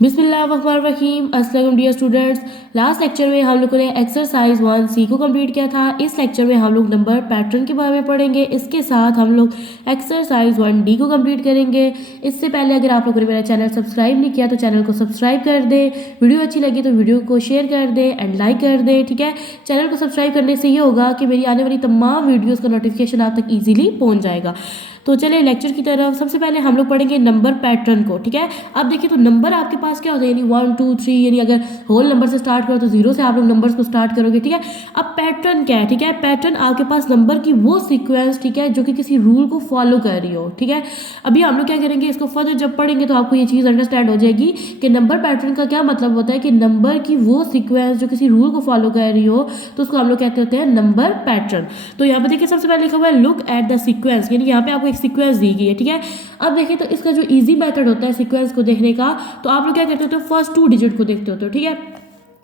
बिस्मिल्लाहिर्रहमानिर्रहीम। अस्सलाम dear students, last lecture में हम लोगों ने एक्सरसाइज 1C को कंप्लीट किया था। इस लेक्चर में हम लोग नंबर पैटर्न के बारे में पढ़ेंगे। इसके साथ हम लोग एक्सरसाइज 1D को कंप्लीट करेंगे। इससे पहले अगर आप लोगों ने मेरा चैनल सब्सक्राइब नहीं किया तो चैनल को सब्सक्राइब कर दें, वीडियो अच्छी लगी तो वीडियो को शेयर कर दें एंड लाइक कर दें। ठीक है, चैनल को सब्सक्राइब करने से ये होगा कि मेरी आने वाली तमाम वीडियोज़ का नोटिफिकेशन आप तक ईजिली पहुँच जाएगा। तो चलिए लेक्चर की तरफ। सबसे पहले हम लोग पढ़ेंगे नंबर पैटर्न को। ठीक है, अब देखिए तो नंबर आपके पास क्या होता है, यानी 1 2 3, यानी अगर होल नंबर से स्टार्ट करो तो 0 से आप लोग नंबर्स को स्टार्ट करोगे। ठीक है, अब पैटर्न क्या है? ठीक है, पैटर्न आपके पास नंबर की वो सीक्वेंस, ठीक है, जो कि किसी रूल को फॉलो कर रही हो। ठीक है, अभी हम लोग क्या करेंगे, इसको फर्दर जब पढ़ेंगे तो आपको ये चीज़ अंडरस्टैंड हो जाएगी कि नंबर पैटर्न का क्या मतलब होता है, कि नंबर की वो सीक्वेंस जो किसी रूल को फॉलो कर रही हो तो उसको हम लोग कहते होते हैं नंबर पैटर्न। तो यहाँ पे देखिए सबसे पहले लिखा हुआ है लुक एट द सीक्वेंस, यानी यहाँ पे आपको एक सीक्वेंस दी गई है। ठीक है, अब देखिए तो इसका जो इजी मेथड होता है सीक्वेंस को देखने का, तो आप लोग क्या करते हो, फर्स्ट 2 डिजिट को देखते हो। तो ठीक है,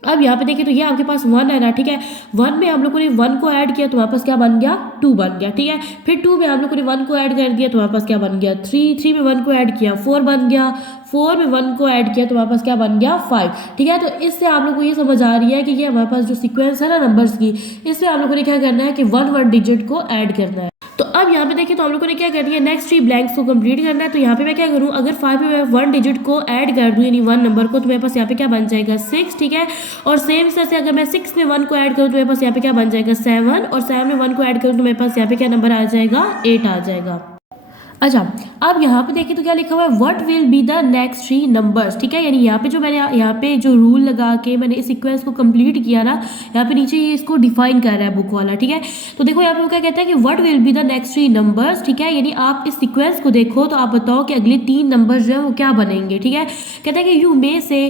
अब यहाँ पे देखिए तो ये आपके पास 1 है ना। ठीक है, 1 में हम लोगों ने 1 को ऐड किया तो हमारे पास क्या बन गया, 2 बन गया। ठीक है, फिर 2 में हम लोगों ने 1 को ऐड कर दिया तो हमारे पास क्या बन गया, 3 में 1 को ऐड किया 4 बन गया, 4 में 1 को ऐड किया तो हमारे पास क्या बन गया, 5। ठीक है, तो इससे आप लोग को ये समझ आ रही है कि ये हमारे पास जो सीक्वेंस है ना नंबर्स की, इसमें आप लोगों ने क्या करना है कि 1 डिजिट को ऐड करना है। तो अब यहाँ पे देखिए तो हम लोगों ने क्या कर दिया, नेक्स्ट 3 ब्लैंक्स को कंप्लीट करना है। तो यहाँ पे मैं क्या करूँ, अगर 5 में मैं 1 डिजिट को ऐड कर दूँ, यानी 1 नंबर को, तो मेरे पास यहाँ पे क्या बन जाएगा, 6। ठीक है, और सेम तरह से अगर मैं 6 में 1 को ऐड करूँ तो मेरे पास यहाँ पे क्या बन जाएगा, 7, और 7 में 1 को ऐड करूँ तो मेरे पास यहाँ पे क्या नंबर आ जाएगा, 8 आ जाएगा। अच्छा, अब यहाँ पे देखिए तो क्या लिखा हुआ है, what will be the next 3 numbers. ठीक है, यानी यहाँ पे जो मैंने यहाँ पे जो रूल लगा के मैंने इस सीक्वेंस को कंप्लीट किया ना, यहाँ पे नीचे ये इसको डिफाइन कर रहा है बुक वाला। ठीक है, तो देखो यहाँ पे वो क्या कहता है कि what will be the next 3 numbers. ठीक है, यानी आप इस सीक्वेंस को देखो तो आप बताओ कि अगले 3 नंबर्स जो है वो क्या बनेंगे। ठीक है, कहता है कि यू मे से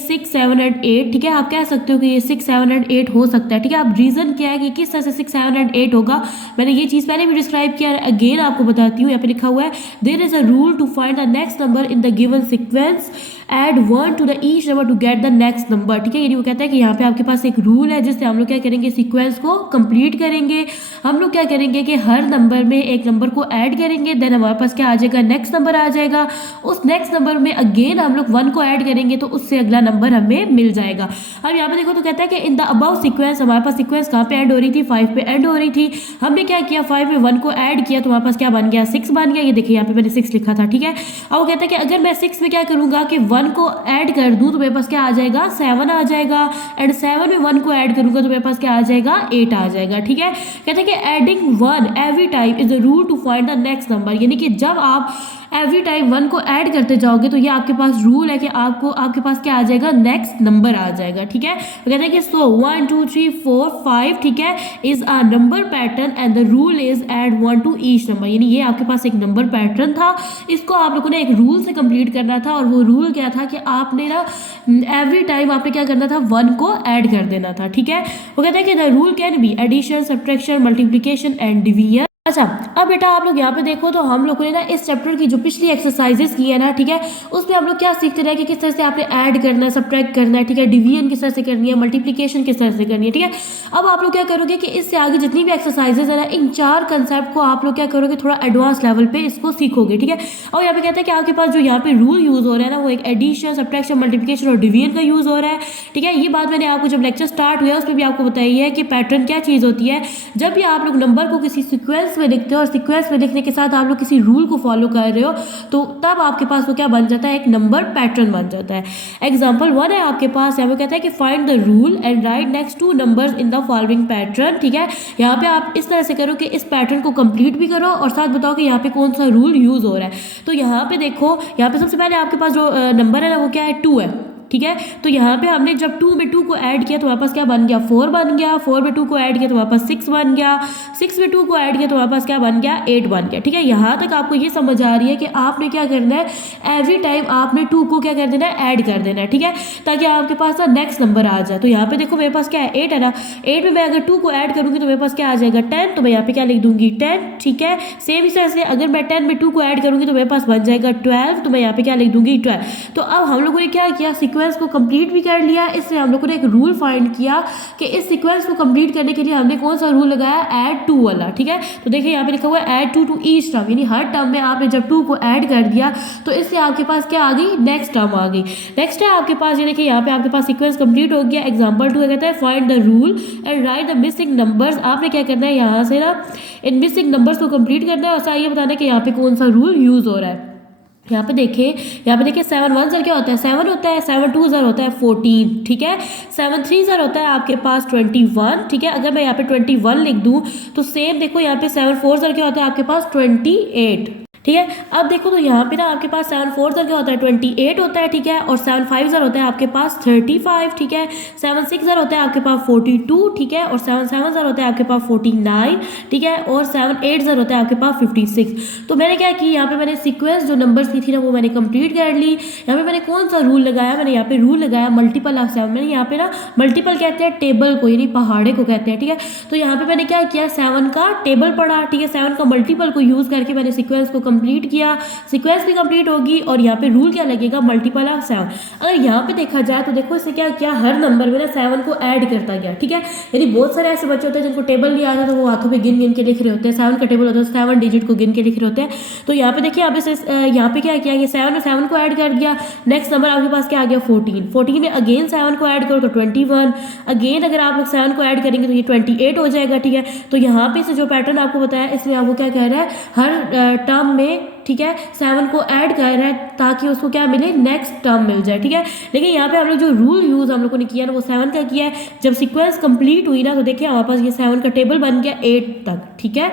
6 7 एंड 8। ठीक है, आप कह सकते हो कि ये 6 7 एंड 8 हो सकता है। ठीक है, अब रीजन क्या है कि किस तरह से 6 7 एंड 8 होगा, मैंने ये चीज़ पहले भी डिस्क्राइब किया, अगेन आपको बताती हूँ। यहाँ पे लिखा हुआ है there is a rule to find the next number in the given sequence, add 1 to the each number to get the next number। ठीक है, यानी वो कहता है कि यहाँ पे आपके पास एक रूल है जिससे हम लोग क्या करेंगे, सीक्वेंस को कंप्लीट करेंगे। हम लोग क्या करेंगे कि हर नंबर में एक नंबर को ऐड करेंगे, देन हमारे पास क्या आ जाएगा, नेक्स्ट नंबर आ जाएगा। उस नेक्स्ट नंबर में अगेन हम लोग 1 को ऐड करेंगे तो उससे अगला नंबर हमें मिल जाएगा। अब यहाँ पे देखो तो कहता है कि इन द अबव सीक्वेंस, हमारे पास सीक्वेंस कहाँ पे एंड हो रही थी, 5 पे एंड हो रही थी। हमने क्या किया, 5 में 1 को ऐड किया तो हमारे पास क्या बन गया, 6 बन गया। ये देखिए यहाँ पे मैंने 6 लिखा था। ठीक है, अब वो कहता है कि अगर मैं 6 में क्या करूंगा कि 1 को ऐड कर दूं तो मेरे पास क्या आ जाएगा, 7 आ जाएगा, एंड 7 में 1 को ऐड करूंगा तो मेरे पास क्या आ जाएगा, 8 आ जाएगा। ठीक है, कहते हैं कि adding 1 every time is the rule to find the next number, यानी कि जब आप एवरी टाइम 1 को ऐड करते जाओगे तो ये आपके पास रूल है कि आपके पास क्या आ जाएगा, नेक्स्ट नंबर आ जाएगा। ठीक है, वो कहते हैं कि सो 1 2 3 4 5, ठीक है, is a number pattern and the rule is add 1 to each number, यानी ये आपके पास एक नंबर पैटर्न था, इसको आप लोगों ने एक रूल से कंप्लीट करना था। और वो रूल क्या था कि आपने ना एवरी टाइम आपने क्या करना था, 1 को ऐड कर देना था। ठीक है, वो कहते हैं कि the rule can be addition, subtraction, multiplication and division. अच्छा, अब बेटा आप लोग यहाँ पे देखो तो हम लोगों ने ना इस चैप्टर की जो पिछली एक्सरसाइजेस की है ना, ठीक है, उसमें हम लोग क्या सीखते रहे कि किस तरह से आपने ऐड करना है, सब्ट्रैक्ट करना है। ठीक है, डिवीजन किस तरह से करनी है, मल्टीप्लिकेशन किस तरह से करनी है। ठीक है, अब आप लोग क्या करोगे कि इससे आगे जितनी भी एक्सरसाइजेस है ना, इन 4 कंसेप्ट को आप लोग क्या करोगे, थोड़ा एडवांस लेवल पे इसको सीखोगे। ठीक है, और यहाँ पे कहते हैं कि आपके पास जो यहाँ पे रूल यूज हो रहा है ना, वो एक एडिशन, सब्ट्रैक्शन, मल्टीप्लिकेशन और डिवीजन का यूज हो रहा है। ठीक है, ये बात मैंने आपको जब लेक्चर स्टार्ट हुआ उसमें भी आपको बताई है कि पैटर्न क्या चीज़ होती है। जब भी आप लोग नंबर को किसी सिक्वेंस में लिखते हो और सीक्वेंस में लिखने के साथ आप लोग किसी रूल को फॉलो कर रहे हो तो तब आपके पास वो क्या बन जाता है, एक नंबर पैटर्न बन जाता है। एग्जांपल 1 है आपके पास, यहाँ पे कहता है कि find the rule and right next 2 numbers in the following pattern. ठीक है, यहाँ पे आप इस तरह से करो कि इस पैटर्न को कंप्लीट भी करो और साथ बताओ कि यहाँ पे कौन सा रूल यूज हो रहा है। तो यहाँ पे देखो, यहाँ पे सबसे पहले आपके पास जो नंबर है ना वो क्या है, 2 है। ठीक है, तो यहाँ पे हमने जब 2 में 2 को ऐड किया तो हमारे पास क्या बन गया, 4 बन गया, 4 में 2 को ऐड किया तो हमारे पास 6 बन गया, 6 में 2 को ऐड किया तो हमारे पास क्या बन गया, 8 बन गया। ठीक है, यहाँ तक आपको ये समझ आ रही है कि आपने क्या करना है, एवरी टाइम आपने 2 को क्या कर देना है, ऐड कर देना है। ठीक है, ताकि आपके पास ना नेक्स्ट नंबर आ जाए। तो यहाँ पे देखो मेरे पास क्या है, 8 है ना, 8 में मैं अगर 2 को ऐड करूंगी तो मेरे पास क्या आ जाएगा, 10, तो मैं यहाँ पे क्या लिख दूंगी, 10। ठीक है, सेम इस तरह से अगर मैं 10 में 2 को ऐड करूंगी तो मेरे पास बन जाएगा 12, तो मैं यहाँ पे क्या लिख दूंगी, 12। तो अब हम लोगों ने क्या किया, सीक्वेंस सीक्वेंस को कंप्लीट भी कर लिया। इससे हम लोगों ने एक रूल फाइंड किया कि इस सीक्वेंस को कंप्लीट करने के लिए हमने कौन सा रूल लगाया, ऐड टू वाला, ठीक है। तो देखिए यहाँ पे लिखा हुआ है ऐड टू ईच टर्म, यानी हर टर्म में आपने जब 2 को ऐड कर दिया तो इससे आपके पास क्या आ गई, नेक्स्ट टर्म आ गई। नेक्स्ट है आपके पास, ये देखिए यहाँ पे आपके पास सीक्वेंस कंप्लीट हो गया। एग्जांपल 2 कहता है find the rule and right the missing numbers. आपने क्या करना है, यहाँ से ना इन मिसिंग नंबर्स को कंप्लीट करना है और ये बताना है कि यहाँ पे कौन सा रूल यूज हो रहा है। यहाँ पे देखिए 7 1 ज़र क्या होता है, 7 होता है, 7 2 ज़र होता है 14, ठीक है। 7 3 ज़र होता है आपके पास 21, ठीक है। अगर मैं यहाँ पे 21 लिख दूँ तो सेम देखो यहाँ पे 7 4 ज़र क्या होता है आपके पास 28, ठीक है। अब देखो तो यहाँ पे ना आपके पास 7 4 ज़र क्या होता है 28 होता है, ठीक है। और 7 5 ज़र होता है आपके पास 35, ठीक है। 7 6 ज़र होता है आपके पास 42, ठीक है। और 7 7 ज़र होता है आपके पास 49, ठीक है। और 7 8 ज़र होता है आपके पास 56। तो मैंने क्या की, यहाँ पे मैंने सीक्वेंस जो नंबर्स की थी ना वो मैंने कंप्लीट कर ली। यहाँ पे मैंने कौन सा रूल लगाया, मैंने यहाँ पे रूल लगाया मल्टीपल ऑफ 7। मैंने यहाँ पे ना मल्टीपल कहते हैं टेबल को, यानी पहाड़े को कहते हैं, ठीक है। तो यहाँ पे मैंने क्या किया, 7 का टेबल पढ़ा, ठीक है। 7 का मल्टीपल को यूज करके मैंने सीक्वेंस को कंप्लीट किया। सीक्वेंस भी कंप्लीट होगी और यहाँ पे रूल क्या लगेगा, मल्टीपल ऑफ 7। अगर यहाँ पे देखा जाए तो देखो इससे क्या किया, हर नंबर में ना 7 को ऐड करता गया, ठीक है। यानी बहुत सारे ऐसे बच्चे होते हैं जिनको टेबल नहीं आता तो वो हाथों पे गिन गिन के लिख रहे होते हैं। 7 का टेबल होता है 7 डिजिट को गिन के लिख रहे होते हैं। तो यहाँ पे देखिए यहाँ पे क्या किया, ये 7 में 7 को ऐड कर दिया। नेक्स्ट नंबर आपके पास क्या आ गया 14, 14 में अगेन 7 को ऐड करो तो 21, अगेन अगर आप लोग 7 को ऐड करेंगे तो ये 28 हो जाएगा, ठीक है। तो यहाँ पे से जो पैटर्न आपको बताया इसमें आपको क्या कह रहा है, हर टर्म में, ठीक है, 7 को ऐड कर रहा है ताकि उसको क्या मिले, नेक्स्ट टर्म मिल जाए, ठीक है। लेकिन यहाँ पे हम लोग जो रूल यूज हम लोगों ने किया ना वो 7 का किया है। जब सीक्वेंस कंप्लीट हुई ना तो देखिए हमारे पास ये 7 का टेबल बन गया 8 तक, ठीक है।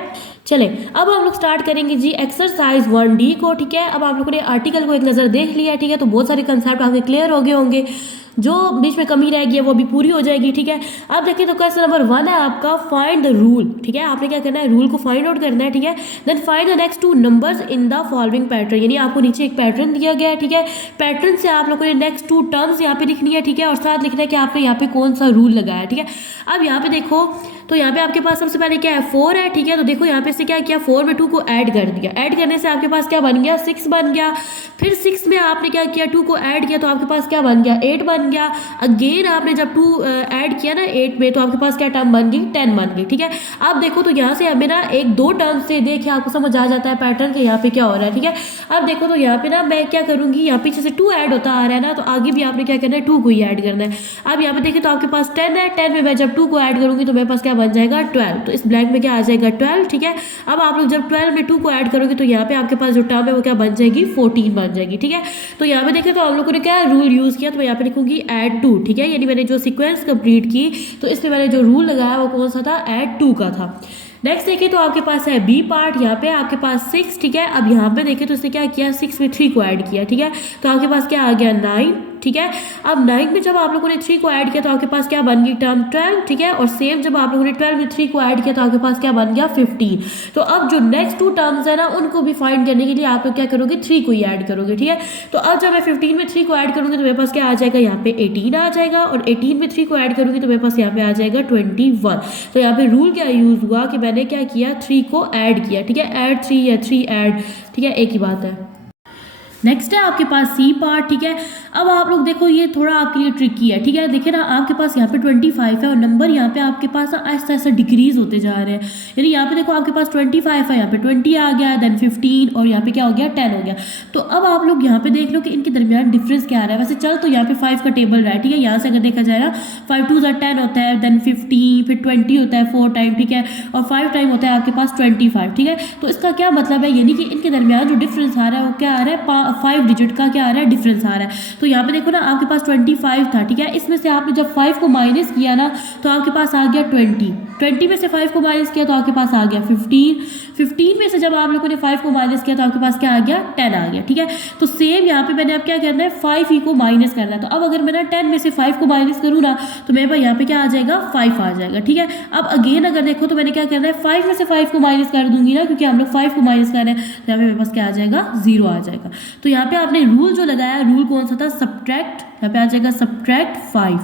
चले अब हम लोग स्टार्ट करेंगे जी एक्सरसाइज 1D को, ठीक है। अब आप लोगों ने आर्टिकल को एक नज़र देख लिया, ठीक है। तो बहुत सारे कंसेप्ट आपके क्लियर हो गए होंगे, जो बीच में कमी रह गई है वो भी पूरी हो जाएगी, ठीक है। अब देखिए तो क्वेश्चन नंबर 1 है आपका फाइंड द रूल, ठीक है। आपने क्या करना है, रूल को फाइंड आउट करना है, ठीक है। Then find the next 2 numbers in the following pattern, यानी आपको नीचे एक पैटर्न दिया गया है, ठीक है। पैटर्न से आप लोगों ने नेक्स्ट 2 टर्म्स यहाँ पे लिखनी है, ठीक है। और साथ लिखना है कि आपने यहाँ पे कौन सा रूल लगाया, ठीक है। अब यहाँ पे देखो तो यहाँ पे आपके पास सबसे पहले क्या है 4 है, ठीक है। तो देखो यहाँ पे से क्या किया, 4 में 2 को ऐड कर दिया। ऐड करने से आपके पास क्या बन गया, 6 बन गया। फिर 6 में आपने क्या किया, 2 को ऐड किया तो आपके पास क्या बन गया, 8 बन गया। अगेन आपने जब 2 ऐड किया ना 8 में तो आपके पास क्या टर्म बन गई, 10 बन गई, ठीक है। अब देखो तो यहाँ से हमें ना एक 2 टर्म से देखिए आपको समझ आ जाता है पैटर्न के यहाँ पे क्या हो रहा है, ठीक है। अब देखो तो यहाँ पे ना मैं क्या करूँगी, यहाँ पीछे से 2 ऐड होता आ रहा है ना, तो आगे भी आपने क्या करना है, 2 को ही ऐड करना है। अब यहाँ पे देखिए तो आपके पास 10 है, 10 में मैं जब 2 को ऐड करूँगी तो मेरे पास क्या बन जाएगा 12, तो इस ब्लैंक में क्या आ जाएगा 12, ठीक है। अब आप लोग जब 12 में 2 को ऐड करोगे तो यहाँ पे आपके पास जो टर्म है वो क्या बन जाएगी, 14 बन जाएगी, ठीक है। तो यहाँ पे देखें तो हम लोगों ने क्या रूल यूज किया, तो मैं यहाँ पे लिखूंगी ऐड 2, ठीक है। यानी मैंने जो सीक्वेंस कंप्लीट की तो इसमें मैंने जो रूल लगाया वो कौन सा था, ऐड 2 का था। नेक्स्ट देखिए तो आपके पास है बी पार्ट, यहाँ पे आपके पास 6, ठीक है। अब यहाँ पे देखें तो इसने क्या किया, 6 में 3 को ऐड किया, ठीक है। तो आपके पास क्या आ गया 9, ठीक है। अब 9 में जब आप लोगों ने 3 को ऐड किया तो आपके पास क्या बन गई टर्म 12, ठीक है। और सेम जब आप लोगों ने 12 में 3 को ऐड किया तो आपके पास क्या बन गया 15। तो अब जो नेक्स्ट 2 टर्म्स है ना उनको भी फाइंड करने के लिए आप लोग क्या करोगे, 3 को ही ऐड करोगे, ठीक है। तो अब जब मैं 15 में 3 को ऐड करूंगी तो मेरे पास क्या आ जाएगा, यहाँ पे 18 आ जाएगा। और 18 में 3 को ऐड करूंगी तो मेरे पास यहाँ पे आ जाएगा 21। तो यहाँ पे रूल क्या यूज हुआ कि मैंने क्या किया, 3 को ऐड किया, ठीक है। ऐड 3 या 3 ऐड, ठीक है, एक ही बात है। नेक्स्ट है आपके पास सी पार्ट, ठीक है। अब आप लोग देखो ये थोड़ा आपके लिए ट्रिकी है, ठीक है। देखिए ना आपके पास यहाँ पे 25 है और नंबर यहाँ पे आपके पास ऐसा ऐसा डिक्रीज होते जा रहे हैं। यानी यहाँ पे देखो आपके पास 25 है, यहाँ पे 20 आ गया, देन 15 और यहाँ पे क्या हो गया 10 हो गया। तो अब आप लोग यहाँ पे देख लो कि इनके दरमियान डिफरेंस क्या आ रहा है। वैसे चल तो यहाँ पे 5 का टेबल रहा है, ठीक है। यहाँ से अगर देखा जाए ना 5 2 10 होता है, देन 15, फिर 20 होता है 4 टाइम, ठीक है। और 5 टाइम होता है आपके पास 25, ठीक है। तो इसका क्या मतलब है, यानी कि इनके दरमियान जो डिफरेंस आ रहा है वो क्या आ रहा है, 5 डिजिट का क्या आ रहा है, डिफरेंस आ रहा है। तो यहाँ पे देखो ना आपके पास 25 था, ठीक है। इसमें से आपने जब 5 को माइनस किया ना तो आपके पास आ गया 20 में से 5 को माइनस किया तो आपके पास आ गया 15 में से जब आप लोगों ने 5 को माइनस किया तो आपके पास क्या आ गया 10 आ गया, ठीक है। तो सेम यहाँ पे मैंने अब क्या करना है, 5 ही को माइनस करना है। तो अब अगर मैं ना 10 में से 5 को माइनस करूँ ना तो मेरे पास यहाँ पे क्या आ जाएगा 5 आ जाएगा, ठीक है। अब अगेन अगर देखो तो मैंने क्या करना है, 5 में से 5 को माइनस कर दूंगी ना, क्योंकि हम लोग 5 को माइनस कर रहे हैं, तो यहाँ पे मेरे पास क्या आ जाएगा 0 आ जाएगा। तो यहाँ पे आपने रूल जो लगाया, रूल कौन सा था, सब्ट्रैक्ट, यहाँ पे आ जाएगा सब्ट्रैक्ट 5,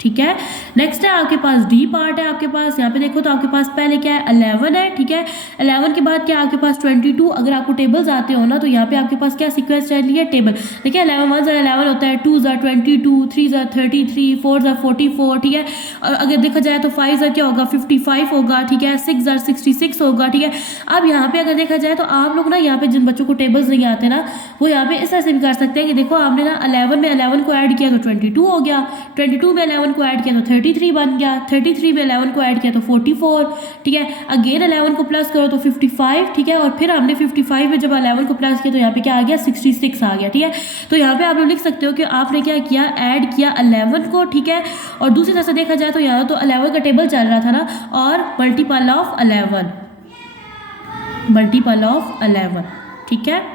ठीक ठीक है। नेक्स्ट है आपके पास डी पार्ट है आपके पास, यहाँ पे देखो तो आपके पास पहले क्या है 11 है, ठीक है। 11 के बाद क्या आपके पास 22। अगर आपको टेबल्स आते हो ना तो यहाँ पे आपके पास क्या सीक्वेंस चल रही है टेबल, देखिए 11 1 11 होता है, 2 22, 3 33, 4 44, ठीक है। और अगर देखा जाए तो 5 क्या होगा 55 होगा, ठीक है। 6 66 होगा, ठीक है। अब यहाँ पे अगर देखा जाए तो आप लोग ना यहाँ पे जिन बच्चों को टेबल्स नहीं आते ना वो यहाँ पे इस तरह से भी कर सकते हैं कि देखो आपने ना 11 में 11 को ऐड किया तो 22 हो गया, 22 में 11 को ऐड किया तो 33 बन गया, 33 में 11 को ऐड किया तो 44, ठीक है। अगेन 11 को प्लस करो तो 55, ठीक है। और फिर हमने 55 में जब 11 को प्लस किया तो यहाँ पे क्या आ गया 66 आ गया, ठीक है। तो यहाँ पे आप लोग लिख सकते हो कि आपने क्या किया ऐड किया 11 को, ठीक है। और दूसरी तरह से देखा जाए तो यहाँ तो 11 का टेबल चल रहा था ना और मल्टीपल ऑफ 11, मल्टीपल ऑफ 11, ठीक है।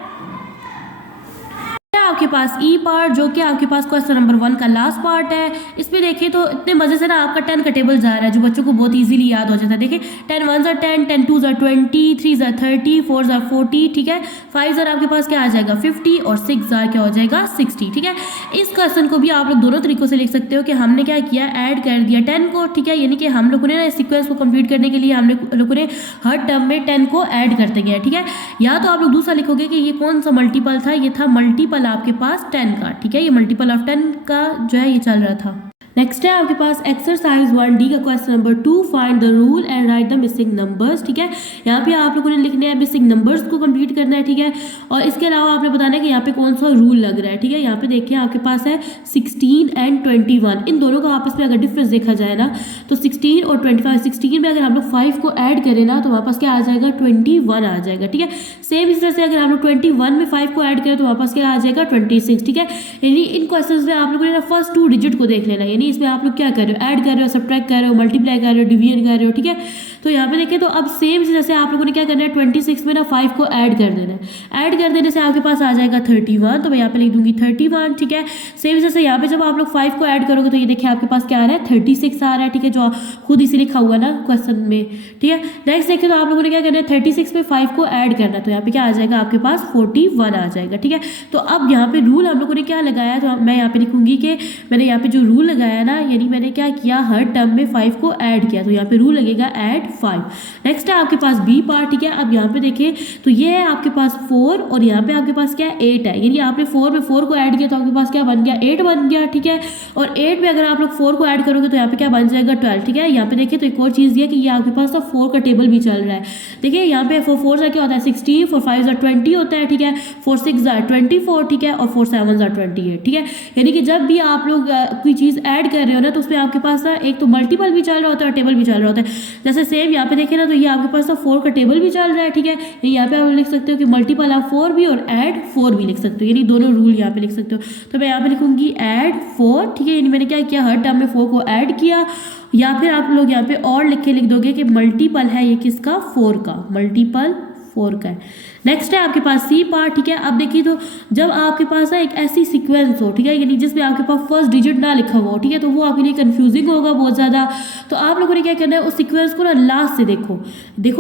आपके पास ई पार्ट जो कि आपके पास क्वेश्चन नंबर 1 का लास्ट पार्ट है। इसमें देखिए तो इतने मजे से ना आपका 10 का टेबल जा रहा है जो बच्चों को बहुत इजीली याद हो जाता है। देखिए 10 1 10, 10 2 20, 3 30, 4 40, ठीक है। 5 आपके पास क्या आ जाएगा 50 और 6 क्या हो जाएगा 60, ठीक है। इस क्वेश्चन को भी आप लोग दोनों तरीकों से लिख सकते हो कि हमने क्या किया ऐड कर दिया 10 को, ठीक है। यानी कि हम लोगों ने ना इस सीक्वेंस को कंप्लीट करने के लिए हम लोगों ने हर टर्म में 10 को ऐड करते गए, ठीक है। या तो आप लोग दूसरा लिखोगे कि ये कौन सा मल्टीपल था, ये था मल्टीपल आपके पास 10 का, ठीक है। ये मल्टीपल ऑफ 10 का जो है ये चल रहा था। नेक्स्ट है आपके पास एक्सरसाइज 1D का question number 2, find the rule and right the missing numbers, ठीक है। यहाँ पे आप लोगों ने लिखने हैं मिसिंग नंबर्स को कंप्लीट करना है, ठीक है। और इसके अलावा आपने बताना है कि यहाँ पे कौन सा रूल लग रहा है, ठीक है। यहाँ पे देखिए आपके पास है 16 एंड 21, इन दोनों का आपस में अगर डिफरेंस देखा जाए ना तो 16 और 25, 16 में अगर हम लोग 5 को ऐड करें ना तो वापस क्या आ जाएगा 21 आ जाएगा, ठीक है। सेम इस तरह से अगर हम लोग 21 में 5 को ऐड करें तो वापस क्या आ जाएगा 26, ठीक है। यानी इन क्वेश्चन में आप लोगों ने ना फर्स्ट 2 डिजिट को देख लेना, यानी इसमें आप लोग क्या कर रहे हो ऐड कर रहे हो, सब्ट्रैक्ट कर रहे हो, मल्टीप्लाई कर रहे हो, डिवीजन कर रहे हो, ठीक है। तो यहाँ पे देखिए तो अब सेम जैसे आप लोगों ने क्या करना है 26 में ना 5 को ऐड कर देना है, ऐड कर देने से आपके पास आ जाएगा 31, तो मैं यहाँ पे लिख दूंगी 31, ठीक है। सेम जैसे यहाँ पे जब आप लोग 5 को ऐड करोगे तो ये देखिए आपके पास क्या आ रहा है 36 आ रहा है, ठीक है, जो खुद इसी लिखा हुआ है ना क्वेश्चन में, ठीक है। नेक्स्ट देखिए तो आप लोगों ने क्या करना है 36 में 5 को ऐड करना है, तो यहाँ पे क्या आ जाएगा आपके पास 41 आ जाएगा, ठीक है। तो अब यहाँ पे रूल हम लोगों ने क्या लगाया, तो मैं यहाँ पे लिखूंगी कि मैंने यहाँ पे जो रूल लगाया ना, यानी मैंने क्या किया हर टर्म में 5 को ऐड किया, तो यहाँ पे रूल लगेगा ऐड 5। नेक्स्ट है आपके पास बी पार्ट, ठीक है। अब यहाँ पे देखिए तो ये है आपके पास 4 और यहाँ पे आपके पास क्या है 8 है, यानी आपने 4 में 4 को ऐड किया तो आपके पास क्या बन गया 8 बन गया, ठीक है। और 8 में अगर आप लोग 4 को ऐड करोगे तो यहाँ पे क्या बन जाएगा 12, ठीक है। यहाँ पे देखिए तो एक और चीज़ ये कि ये आपके पास तो 4 का टेबल भी चल रहा है। देखिए यहाँ पे 4 से क्या होता है 16, 4 5 20 होता है, ठीक है। 4 6 24, ठीक है। और 4 7 28, ठीक है। यानी कि जब भी आप लोग कोई चीज़ ऐड कर रहे हो ना तो उसमें आपके पास ना एक तो मल्टीपल भी चल रहा होता है और टेबल भी चल रहा होता है। जैसे सेम यहाँ पे देखें ना तो ये आपके पास तो 4 का टेबल भी चल रहा है, ठीक है। यहाँ पे आप लिख सकते हो कि मल्टीपल ऑफ 4 भी और ऐड 4 भी लिख सकते हो, यानी दोनों रूल यहाँ पे लिख सकते हो। तो मैं यहाँ पे लिखूंगी ऐड 4, ठीक है। यानी मैंने क्या किया हर टर्म में 4 को ऐड किया, या फिर आप लोग यहाँ पे और लिख दोगे कि मल्टीपल है ये किसका 4 का, मल्टीपल 4 का है। नेक्स्ट है आपके पास सी पार्ट, ठीक है। अब देखिए तो जब आपके पास ना एक ऐसी सीक्वेंस हो, ठीक है, यानी जिसमें आपके पास फर्स्ट डिजिट ना लिखा हुआ हो, ठीक है, तो वो आपके लिए कंफ्यूजिंग होगा बहुत ज़्यादा। तो आप लोगों ने क्या करना है उस सीक्वेंस को ना लास्ट से देखो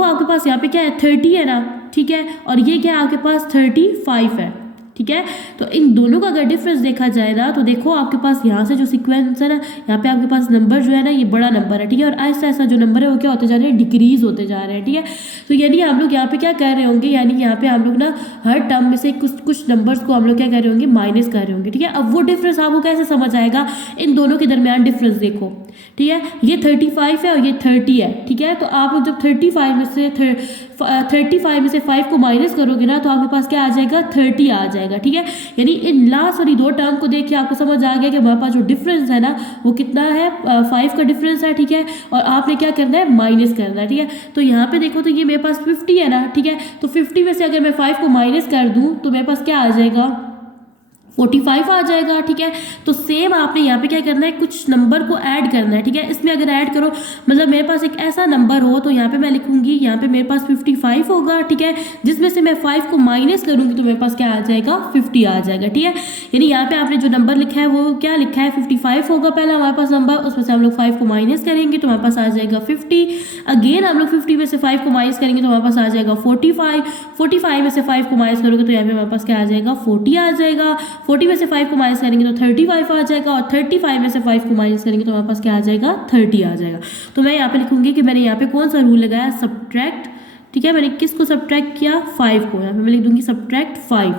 आपके पास यहाँ पे क्या है 30 है ना, ठीक है। और ये क्या है आपके पास 35 है, ठीक है। तो इन दोनों का अगर डिफरेंस देखा जाए ना तो देखो आपके पास यहाँ से जो सीक्वेंस है ना यहाँ पे आपके पास नंबर जो है ना ये बड़ा नंबर है, ठीक है। और ऐसा ऐसा जो नंबर है वो क्या होते जा रहे हैं डिक्रीज होते जा रहे हैं, ठीक है। तो यानी हम लोग यहाँ पे क्या कर रहे होंगे, यानी यहाँ पे हम लोग ना हर टर्म में से कुछ नंबर्स को हम लोग क्या कर रहे होंगे माइनस कर रहे होंगे, ठीक है। अब वो डिफरेंस आपको कैसे समझ आएगा, इन दोनों के दरमियान डिफरेंस देखो, ठीक है। ये 35 है और ये 30 है, ठीक है। तो आप लोग जब 35 में से 5 को माइनस करोगे ना तो आपके पास क्या आ जाएगा 30 आ जाएगा, ठीक है। यानी इन लास्ट वाली 2 टर्म को देख के आपको समझ आ गया कि हमारे पास जो डिफरेंस है ना वो कितना है 5 का डिफरेंस है, ठीक है। और आपने क्या करना है माइनस करना है, ठीक है। तो यहाँ पे देखो तो ये मेरे पास 50 है ना, ठीक है। तो 50 में से अगर मैं 5 को माइनस कर दूँ तो मेरे पास क्या आ जाएगा 45 आ जाएगा, ठीक है। तो सेम आपने यहाँ पे क्या करना है कुछ नंबर को ऐड करना है, ठीक है। इसमें अगर ऐड करो मतलब मेरे पास एक ऐसा नंबर हो तो यहाँ पे मैं लिखूंगी यहाँ पे मेरे पास 55 होगा, ठीक है। जिसमें से मैं 5 को माइनस करूंगी तो मेरे पास क्या आ जाएगा 50 आ जाएगा, ठीक है। यानी यहाँ पे आपने जो नंबर लिखा है वो क्या लिखा है 55 होगा पहला हमारे पास नंबर, उसमें से हम लोग 5 को माइनस करेंगे तो हमारे पास आ जाएगा 50। अगेन हम लोग 50 में से 5 को माइनस करेंगे तो हमारे पास आ जाएगा 45 में से 5 को माइनस करोगे तो यहाँ पे हमारे पास क्या आ जाएगा 40 आ जाएगा। 40 में से 5 को माइनस करेंगे तो 35 आ जाएगा, और 35 में से 5 को माइनस करेंगे तो हमारे पास क्या आ जाएगा, 30 आ जाएगा। तो मैं यहाँ पे लिखूंगी कि मैंने यहाँ पे कौन सा रूल लगाया, सब्ट्रैक्ट, ठीक है। मैंने किसको सब्ट्रैक्ट किया, 5 को। यहाँ पे मैं लिख दूंगी सब्ट्रैक्ट 5,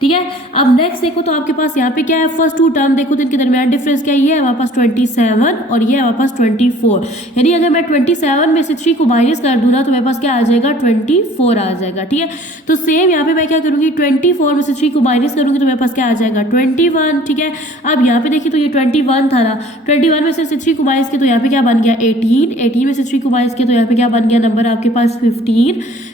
ठीक है। अब नेक्स्ट देखो तो आपके पास यहाँ पे क्या है, फर्स्ट टू टर्म देखो तो इनके दरमियान डिफरेंस क्या है, ये है हमारे पास 27 और ये है हमारे पास 24। यानी अगर मैं 27 में से 3 को माइनस कर दूँ ना तो मेरे पास क्या आ जाएगा, 24 आ जाएगा, ठीक है। तो सेम यहाँ पे मैं क्या करूँगी, 24 में से 3 को माइनस करूँगी तो मेरे पास क्या आ जाएगा, 21, ठीक है। अब यहाँ पे देखिए तो ये 21 था ना, 21 में से 3 को माइनस किया तो यहाँ पे क्या बन गया, 18 में से 3 को माइनस किया तो यहाँ पे क्या बन गया नंबर आपके पास,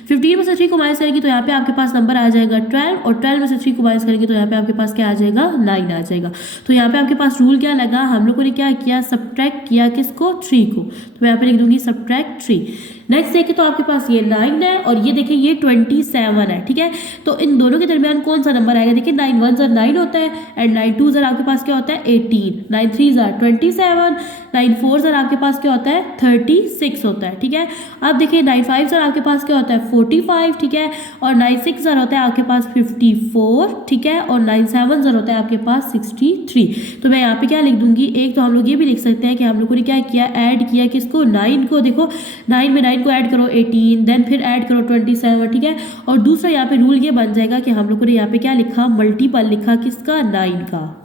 15 में से 3 को माइनस करेंगे तो यहाँ पे आपके पास नंबर आ जाएगा 12, और 12 में से 3 को माइनस करेंगे तो यहाँ पे आपके पास क्या आ जाएगा, 9 आ जाएगा। तो यहाँ पे आपके पास रूल क्या लगा, हम लोगों ने क्या किया, सब्ट्रैक्ट किया किसको, 3 को। तो मैं यहाँ पे लिख दूंगी सब्ट्रैक्ट 3। नेक्स्ट देखिए तो आपके पास ये 9 है और ये देखिए ये 27 है, ठीक है। तो इन दोनों के दरमियान कौन सा नंबर आएगा, देखिए 9 1 9 होता है एंड 9 2 आपके पास क्या होता है, 18, 9 3 27, 9 4 आपके पास क्या होता है, 36 होता है, ठीक है। अब देखिए 9 5 आपके पास क्या होता है, 45, ठीक है, और 9 6 होता है आपके पास 54, ठीक है, और 9 7 होता है आपके पास 63। तो मैं यहाँ पे क्या लिख दूंगी, एक तो हम लोग ये भी लिख सकते हैं कि हम लोगों ने क्या किया, ऐड किया किसको, 9 को। देखो 9 में 9 को ऐड करो 18, देन फिर ऐड करो 27, ठीक है। और दूसरा यहाँ पे रूल ये बन जाएगा कि हम लोगों ने यहाँ पे क्या लिखा, मल्टीपल लिखा किसका, 9 का।